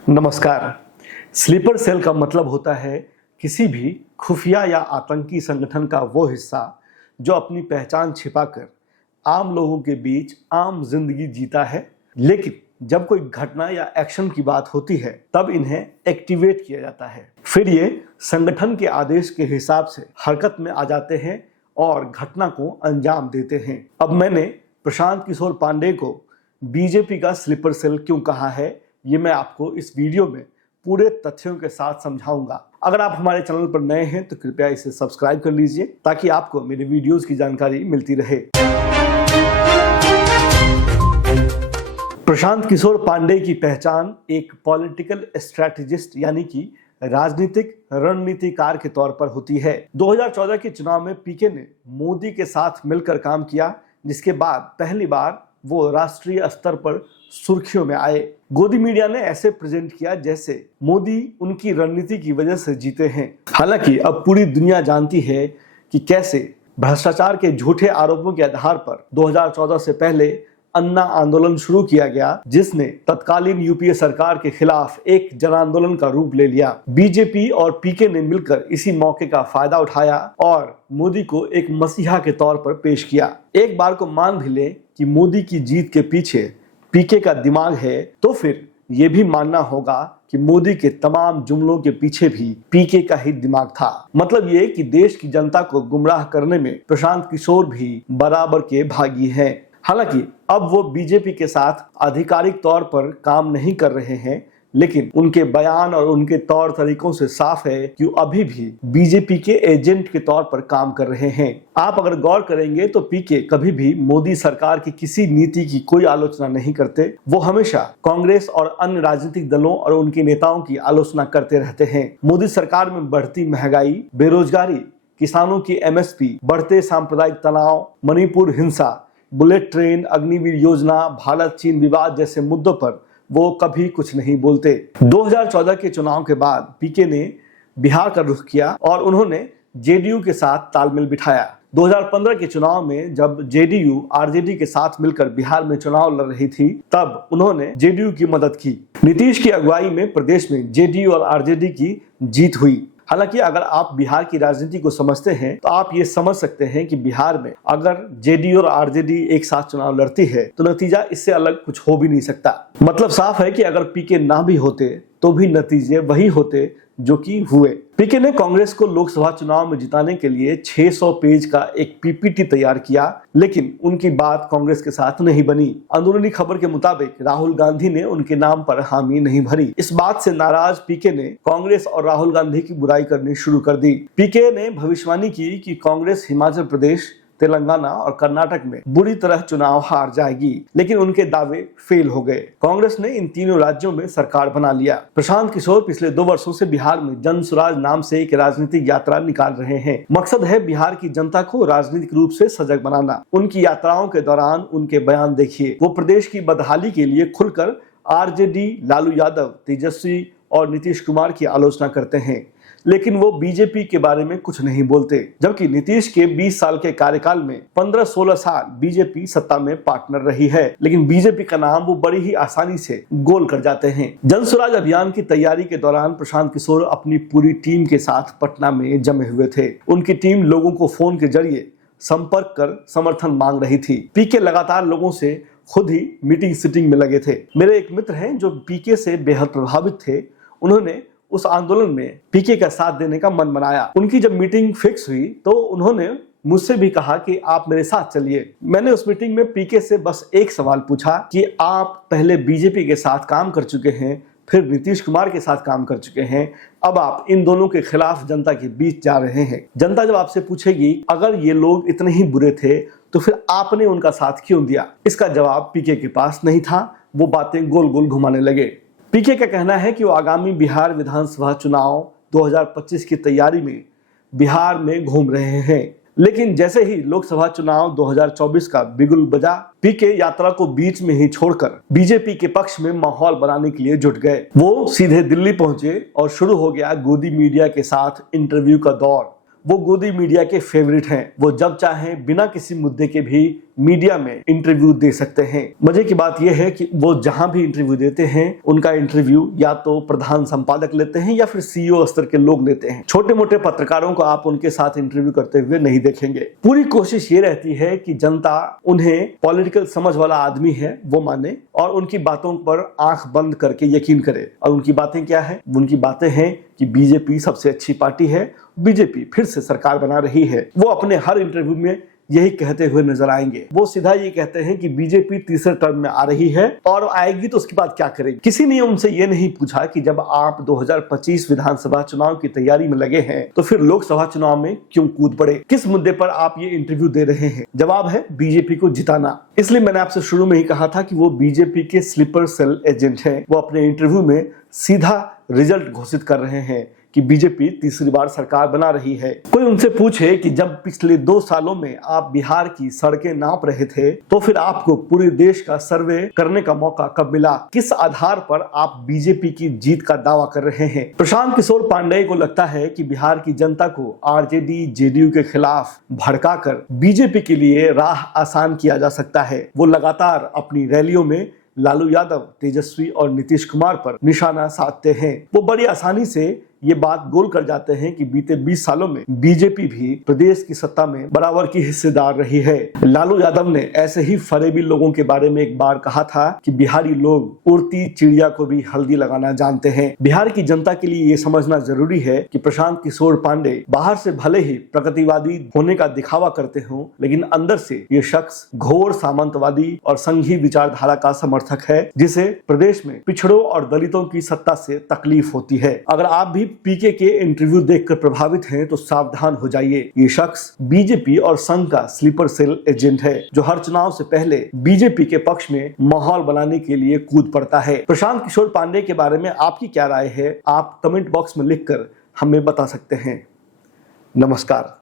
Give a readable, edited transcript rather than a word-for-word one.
नमस्कार। Sleeper cell का मतलब होता है किसी भी खुफिया या आतंकी संगठन का वो हिस्सा जो अपनी पहचान छिपाकर आम लोगों के बीच आम जिंदगी जीता है, लेकिन जब कोई घटना या एक्शन की बात होती है तब इन्हें एक्टिवेट किया जाता है। फिर ये संगठन के आदेश के हिसाब से हरकत में आ जाते हैं और घटना को अंजाम देते हैं। अब मैंने प्रशांत किशोर पांडे को बीजेपी का स्लीपर सेल क्यों कहा है, ये मैं आपको इस वीडियो में पूरे तथ्यों के साथ समझाऊंगा। अगर आप हमारे चैनल पर नए हैं तो कृपया इसे सब्सक्राइब कर लीजिए ताकि आपको मेरे वीडियोस की जानकारी मिलती रहे। प्रशांत किशोर पांडे की पहचान एक पॉलिटिकल स्ट्रैटेजिस्ट यानी कि राजनीतिक रणनीतिकार के तौर पर होती है। 2014 के चुनाव में पीके ने मोदी के साथ मिलकर काम किया, जिसके बाद पहली बार वो राष्ट्रीय स्तर पर सुर्खियों में आए। गोदी मीडिया ने ऐसे प्रेजेंट किया जैसे मोदी उनकी रणनीति की वजह से जीते हैं। हालांकि अब पूरी दुनिया जानती है कि कैसे भ्रष्टाचार के झूठे आरोपों के आधार पर 2014 से पहले अन्ना आंदोलन शुरू किया गया, जिसने तत्कालीन यूपीए सरकार के खिलाफ एक जन आंदोलन का रूप ले लिया। बीजेपी और पीके ने मिलकर इसी मौके का फायदा उठाया और मोदी को एक मसीहा के तौर पर पेश किया। एक बार को मान भी ले कि मोदी की जीत के पीछे पीके का दिमाग है, तो फिर ये भी मानना होगा कि मोदी के तमाम जुमलों के पीछे भी पीके का ही दिमाग था। मतलब ये कि देश की जनता को गुमराह करने में प्रशांत किशोर भी बराबर के भागी हैं। हालांकि अब वो बीजेपी के साथ आधिकारिक तौर पर काम नहीं कर रहे हैं, लेकिन उनके बयान और उनके तौर तरीकों से साफ है कि वो अभी भी बीजेपी के एजेंट के तौर पर काम कर रहे हैं। आप अगर गौर करेंगे तो पीके कभी भी मोदी सरकार की किसी नीति की कोई आलोचना नहीं करते। वो हमेशा कांग्रेस और अन्य राजनीतिक दलों और उनके नेताओं की आलोचना करते रहते हैं। मोदी सरकार में बढ़ती महंगाई, बेरोजगारी, किसानों की एमएसपी, बढ़ते सांप्रदायिक तनाव, मणिपुर हिंसा, बुलेट ट्रेन, अग्निवीर योजना, भारत चीन विवाद जैसे मुद्दों पर वो कभी कुछ नहीं बोलते। 2014 के चुनाव के बाद पीके ने बिहार का रुख किया और उन्होंने जेडीयू के साथ तालमेल बिठाया। 2015 के चुनाव में जब जेडीयू आरजेडी के साथ मिलकर बिहार में चुनाव लड़ रही थी, तब उन्होंने जेडीयू की मदद की। नीतीश की अगुवाई में प्रदेश में जेडीयू और आरजेडी की जीत हुई। हालांकि अगर आप बिहार की राजनीति को समझते हैं तो आप ये समझ सकते हैं कि बिहार में अगर जेडीयू और आरजेडी एक साथ चुनाव लड़ती है तो नतीजा इससे अलग कुछ हो भी नहीं सकता। मतलब साफ है कि अगर पीके ना भी होते तो भी नतीजे वही होते जो कि हुए। पीके ने कांग्रेस को लोकसभा चुनाव में जिताने के लिए 600 पेज का एक पीपीटी तैयार किया, लेकिन उनकी बात कांग्रेस के साथ नहीं बनी। अंदरूनी खबर के मुताबिक राहुल गांधी ने उनके नाम पर हामी नहीं भरी। इस बात से नाराज पीके ने कांग्रेस और राहुल गांधी की बुराई करनी शुरू कर दी। पीके ने भविष्यवाणी की कि कांग्रेस हिमाचल प्रदेश, तेलंगाना और कर्नाटक में बुरी तरह चुनाव हार जाएगी, लेकिन उनके दावे फेल हो गए। कांग्रेस ने इन तीनों राज्यों में सरकार बना लिया। प्रशांत किशोर पिछले 2 वर्षों से बिहार में जन स्वराज नाम से एक राजनीतिक यात्रा निकाल रहे हैं। मकसद है बिहार की जनता को राजनीतिक रूप से सजग बनाना। उनकी यात्राओं के दौरान उनके बयान देखिए। वो प्रदेश की बदहाली के लिए खुलकर आरजेडी, लालू यादव, तेजस्वी और नीतीश कुमार की आलोचना करते हैं, लेकिन वो बीजेपी के बारे में कुछ नहीं बोलते। जबकि नीतीश के 20 साल के कार्यकाल में 15-16 साल बीजेपी सत्ता में पार्टनर रही है, लेकिन बीजेपी का नाम वो बड़ी ही आसानी से गोल कर जाते हैं। जन स्वराज अभियान की तैयारी के दौरान प्रशांत किशोर अपनी पूरी टीम के साथ पटना में जमे हुए थे। उनकी टीम लोगों को फोन के जरिए संपर्क कर समर्थन मांग रही थी। पीके लगातार लोगों से खुद ही मीटिंग सिटिंग में लगे थे। मेरे एक मित्र हैं जो पीके से बेहद प्रभावित थे। उन्होंने उस आंदोलन में पीके का साथ देने का मन बनाया। उनकी जब मीटिंग फिक्स हुई तो उन्होंने मुझसे भी कहा कि आप मेरे साथ चलिए। मैंने उस मीटिंग में पीके से बस एक सवाल पूछा कि आप पहले बीजेपी के साथ काम कर चुके हैं, फिर नीतीश कुमार के साथ काम कर चुके हैं, अब आप इन दोनों के खिलाफ जनता के बीच जा रहे हैं। जनता जब आपसे पूछेगी अगर ये लोग इतने ही बुरे थे तो फिर आपने उनका साथ क्यों दिया, इसका जवाब पीके के पास नहीं था। वो बातें गोल गोल घुमाने लगे। पीके का कहना है कि वो आगामी बिहार विधानसभा चुनाव 2025 की तैयारी में बिहार में घूम रहे हैं, लेकिन जैसे ही लोकसभा चुनाव 2024 का बिगुल बजा, पीके यात्रा को बीच में ही छोड़कर बीजेपी के पक्ष में माहौल बनाने के लिए जुट गए। वो सीधे दिल्ली पहुंचे और शुरू हो गया गोदी मीडिया के साथ इंटरव्यू का दौर। वो गोदी मीडिया के फेवरेट हैं। वो जब चाहें बिना किसी मुद्दे के भी मीडिया में इंटरव्यू दे सकते हैं। मजे की बात यह है कि वो जहां भी इंटरव्यू देते हैं उनका इंटरव्यू या तो प्रधान संपादक लेते हैं या फिर सीईओ स्तर के लोग लेते हैं। छोटे मोटे पत्रकारों को आप उनके साथ इंटरव्यू करते हुए नहीं देखेंगे। पूरी कोशिश ये रहती है कि जनता उन्हें पॉलिटिकल समझ वाला आदमी है वो माने और उनकी बातों पर आंख बंद करके यकीन करे। और उनकी बातें क्या है? उनकी बातें हैं कि बीजेपी सबसे अच्छी पार्टी है, बीजेपी फिर से सरकार बना रही है। वो अपने हर इंटरव्यू में यही कहते हुए नजर आएंगे। वो सीधा ये कहते हैं कि बीजेपी तीसरे टर्म में आ रही है और आएगी तो उसके बाद क्या करेगी। किसी ने उनसे ये नहीं पूछा कि जब आप 2025 विधानसभा चुनाव की तैयारी में लगे हैं तो फिर लोकसभा चुनाव में क्यों कूद पड़े? किस मुद्दे पर आप ये इंटरव्यू दे रहे हैं? जवाब है बीजेपी को जिताना। इसलिए मैंने आपसे शुरू में ही कहा था कि वो बीजेपी के स्लीपर सेल एजेंट हैं। वो अपने इंटरव्यू में सीधा रिजल्ट घोषित कर रहे हैं कि बीजेपी तीसरी बार सरकार बना रही है। कोई उनसे पूछे कि जब पिछले 2 सालों में आप बिहार की सड़कें नाप रहे थे तो फिर आपको पूरे देश का सर्वे करने का मौका कब मिला? किस आधार पर आप बीजेपी की जीत का दावा कर रहे हैं? प्रशांत किशोर पांडेय को लगता है कि बिहार की जनता को आरजेडी जेडीयू के खिलाफ भड़काकर बीजेपी के लिए राह आसान किया जा सकता है। वो लगातार अपनी रैलियों में लालू यादव, तेजस्वी और नीतीश कुमार पर निशाना साधते हैं। वो बड़ी आसानी से ये बात गोल कर जाते हैं कि बीते 20 सालों में बीजेपी भी प्रदेश की सत्ता में बराबर की हिस्सेदार रही है। लालू यादव ने ऐसे ही फरेबी लोगों के बारे में एक बार कहा था कि बिहारी लोग उड़ती चिड़िया को भी हल्दी लगाना जानते हैं। बिहार की जनता के लिए ये समझना जरूरी है कि प्रशांत किशोर पांडेय बाहर से भले ही प्रगतिवादी होने का दिखावा करते हों, लेकिन अंदर से ये शख्स घोर सामंतवादी और संघी विचारधारा का समर्थक है, जिसे प्रदेश में पिछड़ों और दलितों की सत्ता से तकलीफ होती है। अगर आप भी पीके के इंटरव्यू देखकर प्रभावित हैं तो सावधान हो जाइए। ये शख्स बीजेपी और संघ का स्लीपर सेल एजेंट है जो हर चुनाव से पहले बीजेपी के पक्ष में माहौल बनाने के लिए कूद पड़ता है। प्रशांत किशोर पांडेय के बारे में आपकी क्या राय है? आप कमेंट बॉक्स में लिखकर हमें बता सकते हैं। नमस्कार।